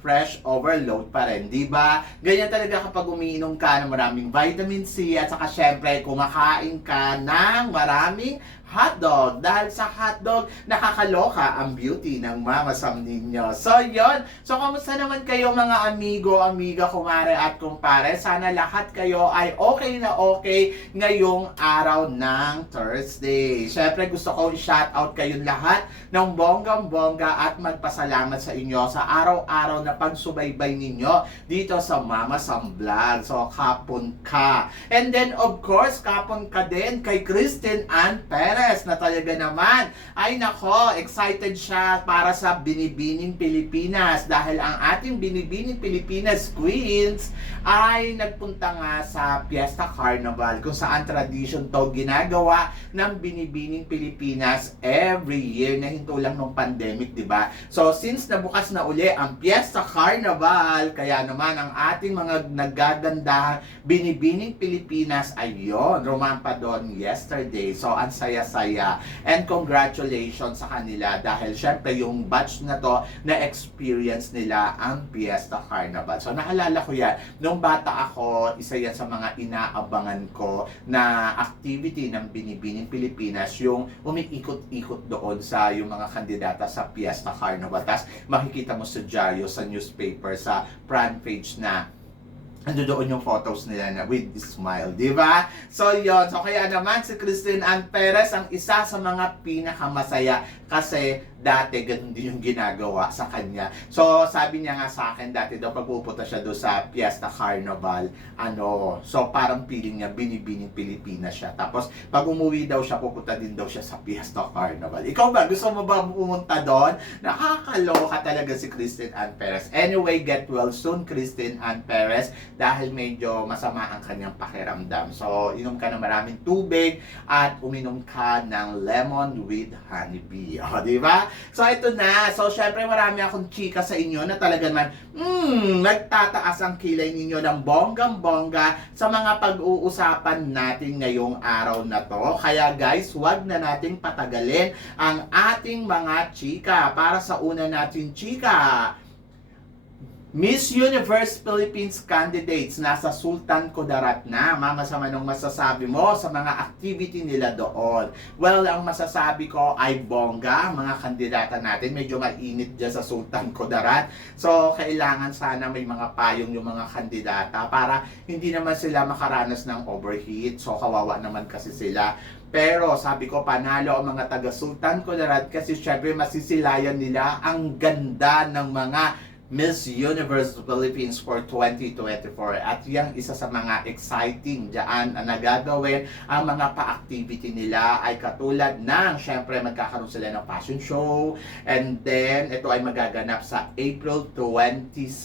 fresh overload pa rin, di ba? Ganyan talaga kapag umiinom ka ng maraming vitamin C at saka syempre kumakain ka ng maraming hotdog. Dahil sa hotdog, nakakaloka ang beauty ng Mama Sam ninyo. So, yon So, kamusta naman kayo mga amigo, amiga, kumare at kumpare? Sana lahat kayo ay okay na okay ngayong araw ng Thursday. Syempre, gusto ko i-shoutout kayong lahat ng bonggang-bongga at magpasalamat sa inyo sa araw-araw na pagsubaybay ninyo dito sa Mama Sam Vlog. So, kapon ka. And then, of course, kapon ka din kay Kristen Ann Perez na talaga naman. Ay nako, excited siya para sa Binibining Pilipinas dahil ang ating Binibining Pilipinas Queens ay nagpunta nga sa Fiesta Carnival kung saan tradition to ginagawa ng Binibining Pilipinas every year na hinto lang ng pandemic, di ba? So since nabukas na uli ang Fiesta Carnival, kaya naman ang ating mga nagaganda Binibining Pilipinas ayun, rumampa doon yesterday. So ang saya-saya and congratulations sa kanila dahil syempre yung batch na to na experience nila ang Fiesta Carnival. So naalala ko yan, nung bata ako, isa yan sa mga inaabangan ko na activity ng Binibining Pilipinas, yung umiikot-ikot doon sa yung mga kandidata sa Fiesta Carnival. Tapos makikita mo sa dyaryo, sa newspaper, sa front page na ando doon yung photos nila na with smile, di ba? So yon so kaya naman si Christine Ann Perez ang isa sa mga pinakamasaya kasi dati ganun din yung ginagawa sa kanya. So sabi niya nga sa akin dati daw pag pupunta siya doon sa Fiesta Carnival, ano, so parang feeling niya binibining Pilipinas siya. Tapos pag umuwi daw siya, pupunta din daw siya sa Fiesta Carnival. Ikaw ba, gusto mo ba pumunta doon? Nakakaloka talaga si Christine Ann Perez. Anyway, get well soon, Christine Ann Perez dahil medyo masama ang kanyang pakiramdam. So, inom ka ng maraming tubig at uminom ka ng lemon with honeybee. O, di ba? So, ito na. So, syempre marami akong chika sa inyo na talaga naman, hmm, nagtataas ang kilay ninyo ng bonggang-bongga sa mga pag-uusapan natin ngayong araw na to. Kaya guys, wag na nating patagalin ang ating mga chika. Para sa una natin chika, Miss Universe Philippines candidates nasa Sultan Kudarat na. Mama sa manong masasabi mo sa mga activity nila doon. Well, ang masasabi ko ay bongga, mga kandidata natin. Medyo mainit dyan sa Sultan Kudarat. So, kailangan sana may mga payong yung mga kandidata para hindi naman sila makaranas ng overheat. So, kawawa naman kasi sila. Pero sabi ko, panalo ang mga taga Sultan Kudarat kasi syempre masisilayan nila ang ganda ng mga Miss Universe Philippines for 2024 at yung isa sa mga exciting dyan na nagagawin ang mga pa-activity nila. Ay katulad ng syempre magkakaroon sila ng fashion show. And then ito ay magaganap sa April 27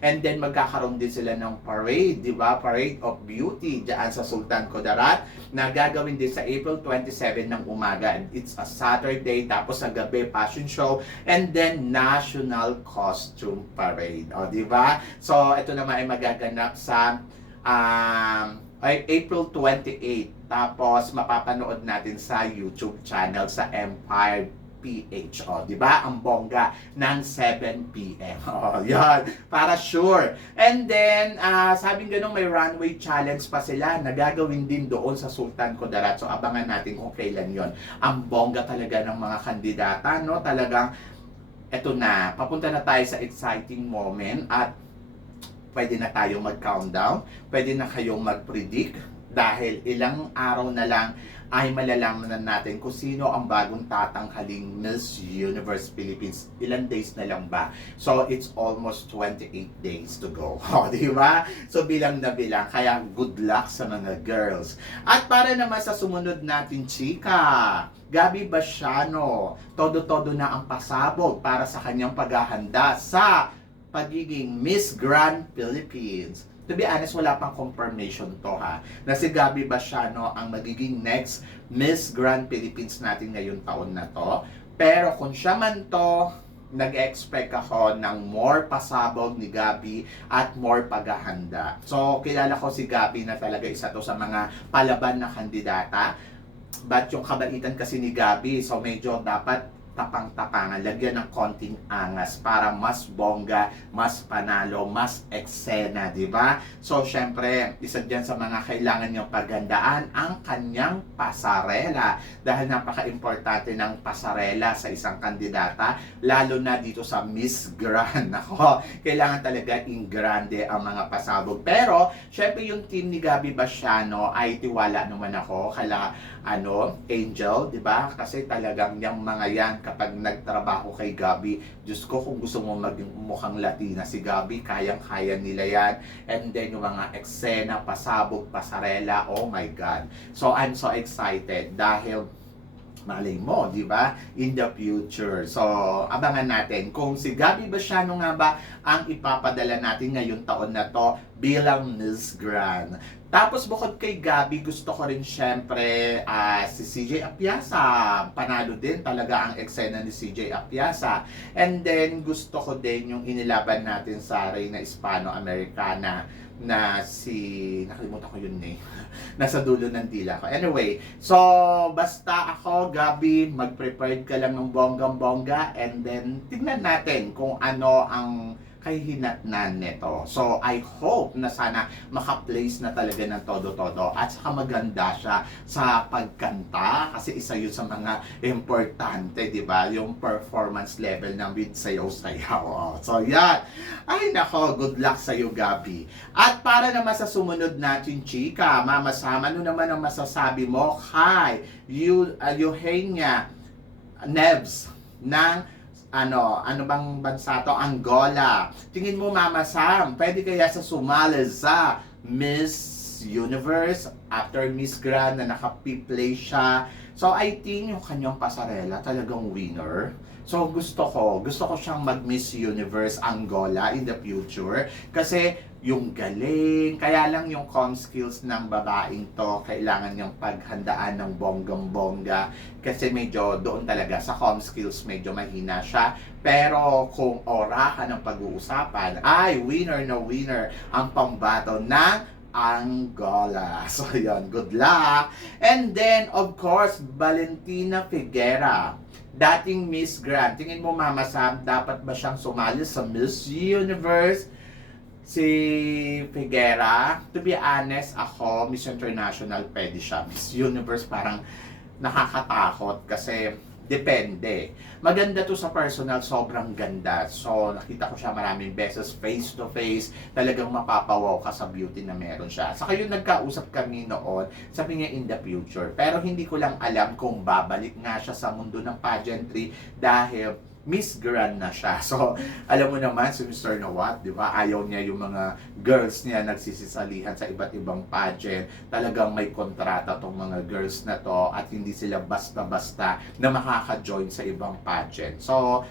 and then magkakaroon din sila ng parade, di ba? Parade of Beauty dyan sa Sultan Kudarat na gagawin din sa April 27 ng umaga. It's a Saturday tapos sa gabi fashion show. And then national costume parade. O, di ba? So, ito naman ay magaganap sa um, ay April 28. Tapos, mapapanood natin sa YouTube channel sa Empire PH. O, di ba? Ang bongga ng 7 p.m. O, yan. Para sure. And then, uh, sabing ganun, may runway challenge pa sila na gagawin din doon sa Sultan Kudarat. So, abangan natin kung kailan yon Ang bongga talaga ng mga kandidata, no? Talagang eto na, papunta na tayo sa exciting moment at pwede na tayo mag-countdown, pwede na kayong mag-predict dahil ilang araw na lang ay malalaman na natin kung sino ang bagong tatanghaling Miss Universe Philippines. Ilan days na lang ba? So, it's almost 28 days to go. O, di ba? So, bilang na bilang. Kaya, good luck sa mga girls. At para naman sa sumunod natin, chika, Gabi Basiano, todo-todo na ang pasabog para sa kanyang paghahanda sa pagiging Miss Grand Philippines. To be honest, wala pang confirmation to ha. Na si Gabi Basiano ang magiging next Miss Grand Philippines natin ngayong taon na to. Pero kung siya man to, nag-expect ako ng more pasabog ni Gabi at more paghahanda. So, kilala ko si Gabi na talaga isa to sa mga palaban na kandidata. But yung kabaitan kasi ni Gabi, so medyo dapat tapang-tapangan, lagyan ng konting angas para mas bongga, mas panalo, mas eksena, di ba? So, syempre, isa dyan sa mga kailangan niyang pagandaan ang kanyang pasarela. Dahil napaka-importante ng pasarela sa isang kandidata, lalo na dito sa Miss Grand. Ako, kailangan talaga in grande ang mga pasabog. Pero, syempre, yung team ni Gabi Basiano ay tiwala naman ako kala ano, Angel, di ba? Kasi talagang yung mga yan, kapag nagtrabaho kay Gabi, Diyos ko, kung gusto mo maging mukhang Latina si Gabi, kayang-kaya nila yan. And then yung mga eksena, pasabog, pasarela, oh my God. So I'm so excited dahil malay mo, di ba? In the future. So, abangan natin kung si Gabi Basiano nga ba ang ipapadala natin ngayong taon na to bilang Miss Grand. Tapos bukod kay Gabi, gusto ko rin syempre ah, si CJ Apiasa. Panalo din talaga ang eksena ni CJ Apiasa. And then gusto ko din yung inilaban natin sa Reyna Hispano-Americana na si nakalimutan ko yun eh nasa dulo ng dila ko anyway so basta ako Gabi mag-prepared ka lang ng bonggang-bongga and then tignan natin kung ano ang kahihinatnan nito. So, I hope na sana maka-place na talaga ng todo-todo at saka maganda siya sa pagkanta kasi isa yun sa mga importante, di ba? Yung performance level ng with sayaw-sayaw. Oh. So, yan. Ay, nako, good luck sa'yo, Gabi. At para naman sa sumunod natin, chika, Mama Sam, ano naman ang masasabi mo kay you, uh, Eugenia Neves ng ano, ano bang bansa to? Angola. Tingin mo, Mama Sam, pwede kaya sa sumali sa Miss Universe after Miss Grand na nakapi-play siya. So, I think yung kanyang pasarela talagang winner. So, gusto ko, gusto ko siyang mag-Miss Universe Angola in the future. Kasi yung galing, kaya lang yung com skills ng babaeng to, kailangan yung paghandaan ng bonggang-bongga. Kasi medyo doon talaga sa com skills medyo mahina siya. Pero kung orahan ng pag-uusapan, ay winner na winner ang pambato ng Angola. So, yun. Good luck. And then, of course, Valentina Figuera. Dating Miss Grand. Tingin mo, Mama Sam, dapat ba siyang sumali sa Miss Universe? Si Figuera, to be honest, ako, Miss International, pwede siya. Miss Universe, parang nakakatakot kasi depende. Maganda to sa personal, sobrang ganda. So, nakita ko siya maraming beses face to face. Talagang mapapawaw ka sa beauty na meron siya. Saka yung nagkausap kami noon, sabi niya in the future. Pero hindi ko lang alam kung babalik nga siya sa mundo ng pageantry dahil Miss Grand na siya. So, alam mo naman si Mr. Nawat, di ba? Ayaw niya yung mga girls niya nagsisisalihan sa iba't ibang pageant. Talagang may kontrata tong mga girls na to at hindi sila basta-basta na makaka-join sa ibang pageant. So,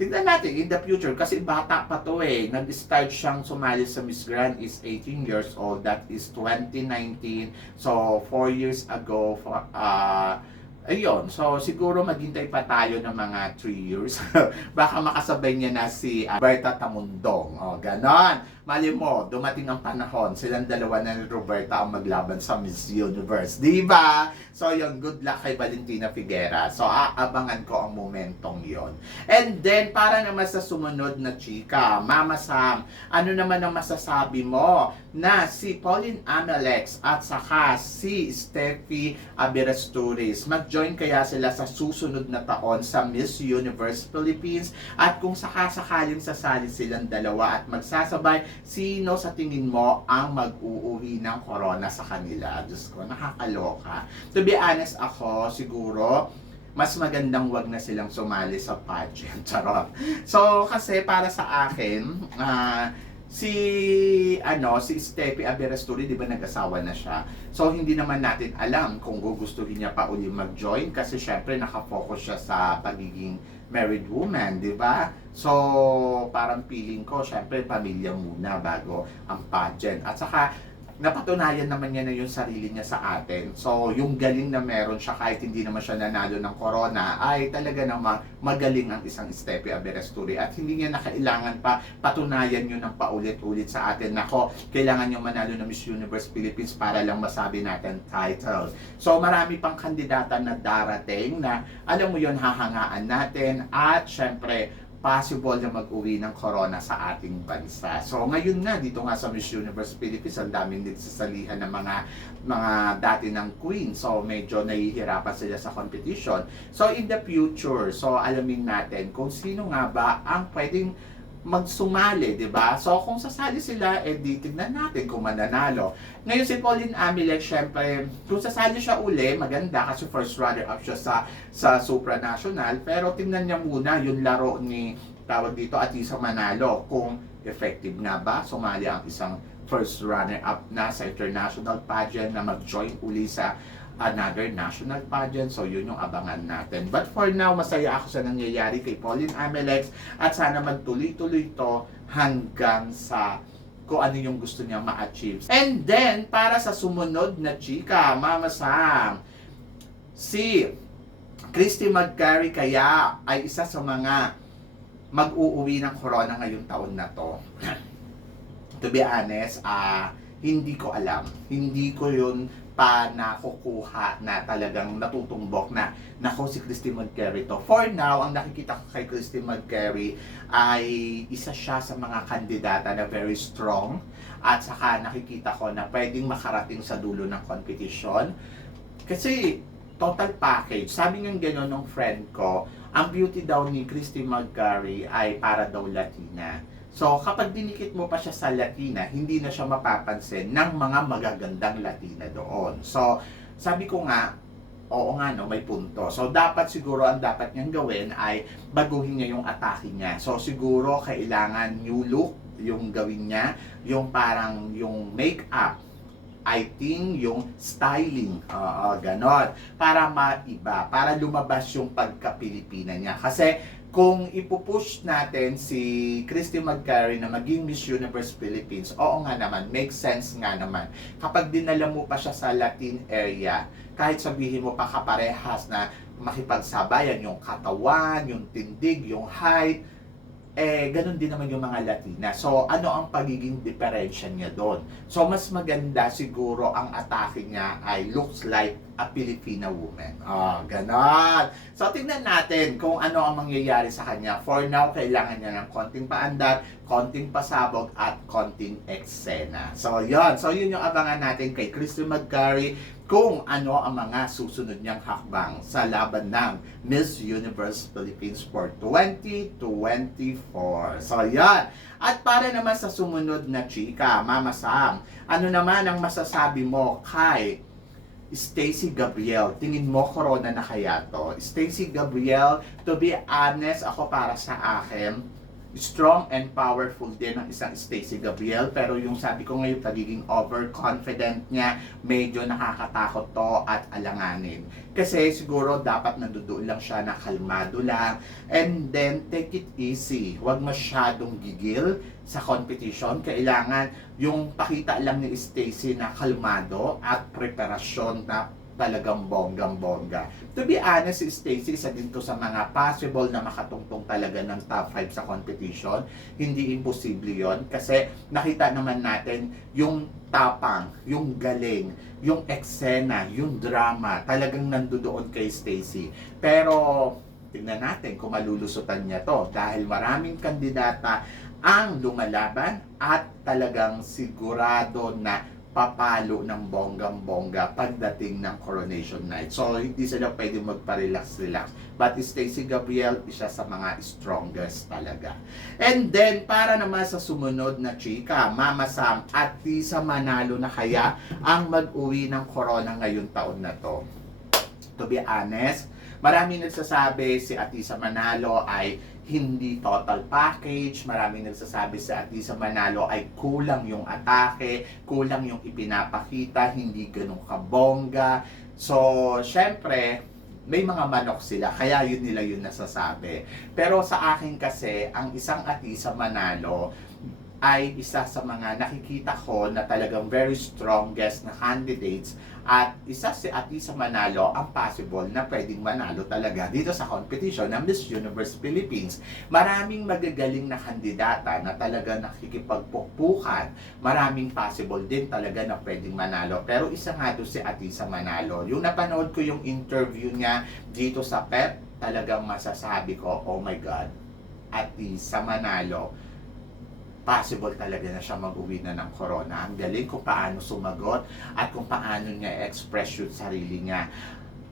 tignan natin in the future kasi bata pa to eh. Nag-start siyang sumali sa Miss Grand is 18 years old. That is 2019. So, 4 years ago, for, uh, Ayun, so siguro maghintay pa tayo ng mga 3 years. Baka makasabay niya na si uh, Berta Tamundong. O, ganon. Mali mo, dumating ang panahon, silang dalawa na ni Roberta ang maglaban sa Miss Universe. Di ba? So, yun, good luck kay Valentina Figuera. So, aabangan ko ang momentong yon. And then, para naman sa sumunod na chika, Mama Sam, ano naman ang masasabi mo na si Pauline Amalex at saka si Steffi Abirasturis mag-join kaya sila sa susunod na taon sa Miss Universe Philippines at kung sakasakaling sasali silang dalawa at magsasabay sino sa tingin mo ang mag-uuwi ng corona sa kanila? Diyos ko, nakakaloka. To be honest ako, siguro, mas magandang wag na silang sumali sa pageant. Charot. So, kasi para sa akin, ah, si ano si Steffi Aberasturi di ba nag-asawa na siya so hindi naman natin alam kung gugustuhin niya pa uli mag-join kasi syempre nakafocus siya sa pagiging married woman, di ba? So, parang feeling ko, syempre, pamilya muna bago ang pageant. At saka, napatunayan naman niya na yung sarili niya sa atin. So, yung galing na meron siya kahit hindi naman siya nanalo ng corona ay talaga namang magaling ang isang Steffi Aberasturi at hindi niya na kailangan pa patunayan yun ng paulit-ulit sa atin. Nako, kailangan niyo manalo ng Miss Universe Philippines para lang masabi natin title. So, marami pang kandidata na darating na alam mo yun, hahangaan natin at syempre, possible na mag-uwi ng corona sa ating bansa. So ngayon nga dito nga sa Miss Universe Philippines ang daming nagsasalihan ng mga mga dati ng queen. So medyo nahihirapan sila sa competition. So in the future, so alamin natin kung sino nga ba ang pwedeng magsumali, di ba? So, kung sasali sila, eh, di tignan natin kung mananalo. Ngayon, si Pauline Amilek, syempre, kung sasali siya uli, maganda kasi first runner-up siya sa, sa supranational. Pero tingnan niya muna yung laro ni, tawag dito, Atisa Manalo, kung effective nga ba sumali ang isang first runner-up na sa international pageant na mag-join uli sa another national pageant. So, yun yung abangan natin. But for now, masaya ako sa nangyayari kay Pauline Amelex at sana magtuloy-tuloy to hanggang sa kung ano yung gusto niya ma-achieve. And then, para sa sumunod na chika, Mama Sam, si Christy McGarry kaya ay isa sa mga mag-uuwi ng corona ngayong taon na to. to be honest, ah hindi ko alam. Hindi ko yun pa nakukuha na talagang natutumbok na nako si Christy McCary to. For now, ang nakikita ko kay Christy McCary ay isa siya sa mga kandidata na very strong at saka nakikita ko na pwedeng makarating sa dulo ng competition. Kasi total package. Sabi nga gano'n ng friend ko, ang beauty daw ni Christy McCary ay para daw Latina. So, kapag dinikit mo pa siya sa Latina, hindi na siya mapapansin ng mga magagandang Latina doon. So, sabi ko nga, oo nga no, may punto. So, dapat siguro ang dapat niyang gawin ay baguhin niya yung atake niya. So, siguro kailangan new look yung gawin niya, yung parang yung makeup, I think yung styling, oo, ganon, para maiba, para lumabas yung pagka-Pilipina niya. Kasi kung ipupush natin si Christy McCary na maging Miss Universe Philippines, oo nga naman, makes sense nga naman. Kapag dinala mo pa siya sa Latin area, kahit sabihin mo pa kaparehas na makipagsabayan yung katawan, yung tindig, yung height, eh, ganun din naman yung mga Latina. So, ano ang pagiging diferensya niya doon? So, mas maganda siguro ang atake niya ay looks like a Filipina woman. Ah, ganon. So, tingnan natin kung ano ang mangyayari sa kanya. For now, kailangan niya ng konting paandar, konting pasabog, at konting eksena. So, yon So, yun yung abangan natin kay Christy McGarry kung ano ang mga susunod niyang hakbang sa laban ng Miss Universe Philippines for 2024. So, yan. At para naman sa sumunod na chika, Mama Sam, ano naman ang masasabi mo kay Stacy Gabriel, tingin mo corona na kaya to? Stacy Gabriel, to be honest, ako para sa akin, strong and powerful din ang isang Stacy Gabriel. Pero yung sabi ko ngayon pagiging overconfident niya medyo nakakatakot to at alanganin. Kasi siguro dapat nandoon lang siya na kalmado lang. And then take it easy. Huwag masyadong gigil sa competition. Kailangan yung pakita lang ni Stacy na kalmado at preparasyon na talagang bonggang-bongga. To be honest, si Stacy, isa din to sa mga possible na makatungtong talaga ng top 5 sa competition. Hindi imposible yon kasi nakita naman natin yung tapang, yung galing, yung eksena, yung drama, talagang nandoon kay Stacy. Pero tingnan natin kung malulusutan niya to dahil maraming kandidata ang lumalaban at talagang sigurado na papalo ng bonggang-bongga pagdating ng coronation night. So, hindi sila pwede magpa-relax-relax. But Stacey Gabriel, isa sa mga strongest talaga. And then, para naman sa sumunod na chika, Mama Sam at Tisa Manalo na kaya ang mag-uwi ng corona ngayong taon na to. To be honest, marami nagsasabi si Atisa Manalo ay hindi total package. Maraming nagsasabi sa Atisa Manalo ay kulang yung atake, kulang yung ipinapakita, hindi ganun kabongga. So, syempre, may mga manok sila, kaya yun nila yun nasasabi. Pero sa akin kasi, ang isang ati sa Manalo ay isa sa mga nakikita ko na talagang very strongest na candidates at isa si Atisa Manalo ang possible na pwedeng manalo talaga dito sa competition ng Miss Universe Philippines. Maraming magagaling na kandidata na talaga nakikipagpukpukan. Maraming possible din talaga na pwedeng manalo. Pero isa nga doon si Atisa Manalo. Yung napanood ko yung interview niya dito sa PEP, talagang masasabi ko, oh my God, Atisa Manalo possible talaga na siya mag-uwi na ng corona. Ang galing kung paano sumagot at kung paano niya express yung sarili niya.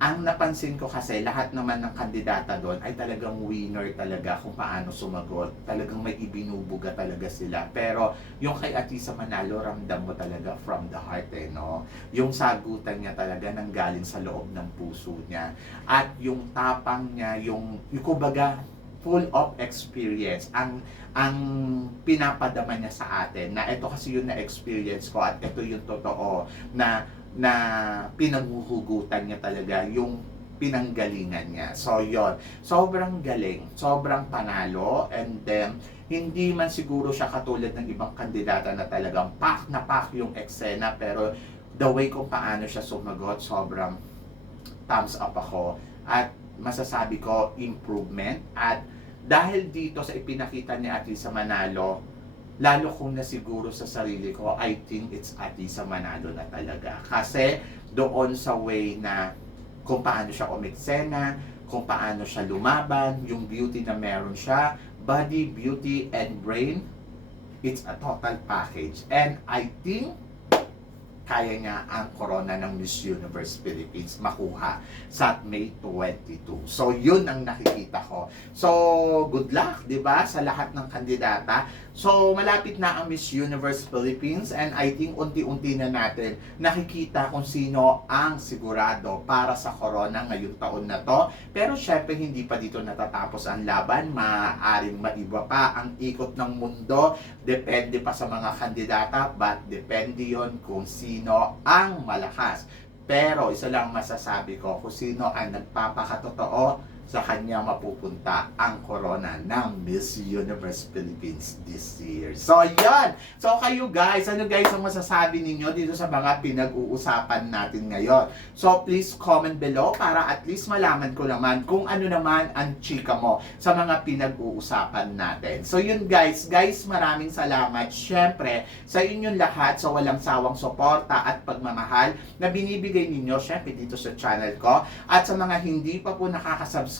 Ang napansin ko kasi, lahat naman ng kandidata doon ay talagang winner talaga kung paano sumagot. Talagang may ibinubuga talaga sila. Pero yung kay Atisa Manalo, ramdam mo talaga from the heart eh, no? Yung sagutan niya talaga nang galing sa loob ng puso niya. At yung tapang niya, yung, yung kumbaga, full of experience. Ang ang pinapadama niya sa atin na ito kasi yung na-experience ko at ito yung totoo na na pinaghuhugutan niya talaga yung pinanggalingan niya. So, yon Sobrang galing. Sobrang panalo. And then, hindi man siguro siya katulad ng ibang kandidata na talagang pak na pak yung eksena. Pero, the way kung paano siya sumagot, sobrang thumbs up ako. At masasabi ko, improvement. At dahil dito sa ipinakita ni Ate sa Manalo, lalo kong nasiguro sa sarili ko, I think it's Ate sa Manalo na talaga. Kasi doon sa way na kung paano siya umiksena, kung paano siya lumaban, yung beauty na meron siya, body, beauty, and brain, it's a total package. And I think kaya niya ang corona ng Miss Universe Philippines makuha sa May 22. So, yun ang nakikita ko. So, good luck, di ba, sa lahat ng kandidata. So, malapit na ang Miss Universe Philippines and I think unti-unti na natin nakikita kung sino ang sigurado para sa corona ngayong taon na to. Pero syempre, hindi pa dito natatapos ang laban. Maaaring maiba pa ang ikot ng mundo. Depende pa sa mga kandidata, but depende yon kung sino ang malakas. Pero isa lang masasabi ko, kung sino ang nagpapakatotoo sa kanya mapupunta ang corona ng Miss Universe Philippines this year. So, yan! So, kayo guys, ano guys ang masasabi ninyo dito sa mga pinag-uusapan natin ngayon? So, please comment below para at least malaman ko naman kung ano naman ang chika mo sa mga pinag-uusapan natin. So, yun guys. Guys, maraming salamat. Syempre, sa inyong lahat sa walang sawang suporta at pagmamahal na binibigay ninyo, syempre, dito sa channel ko. At sa mga hindi pa po nakakasubscribe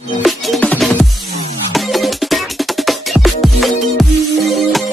Thank you.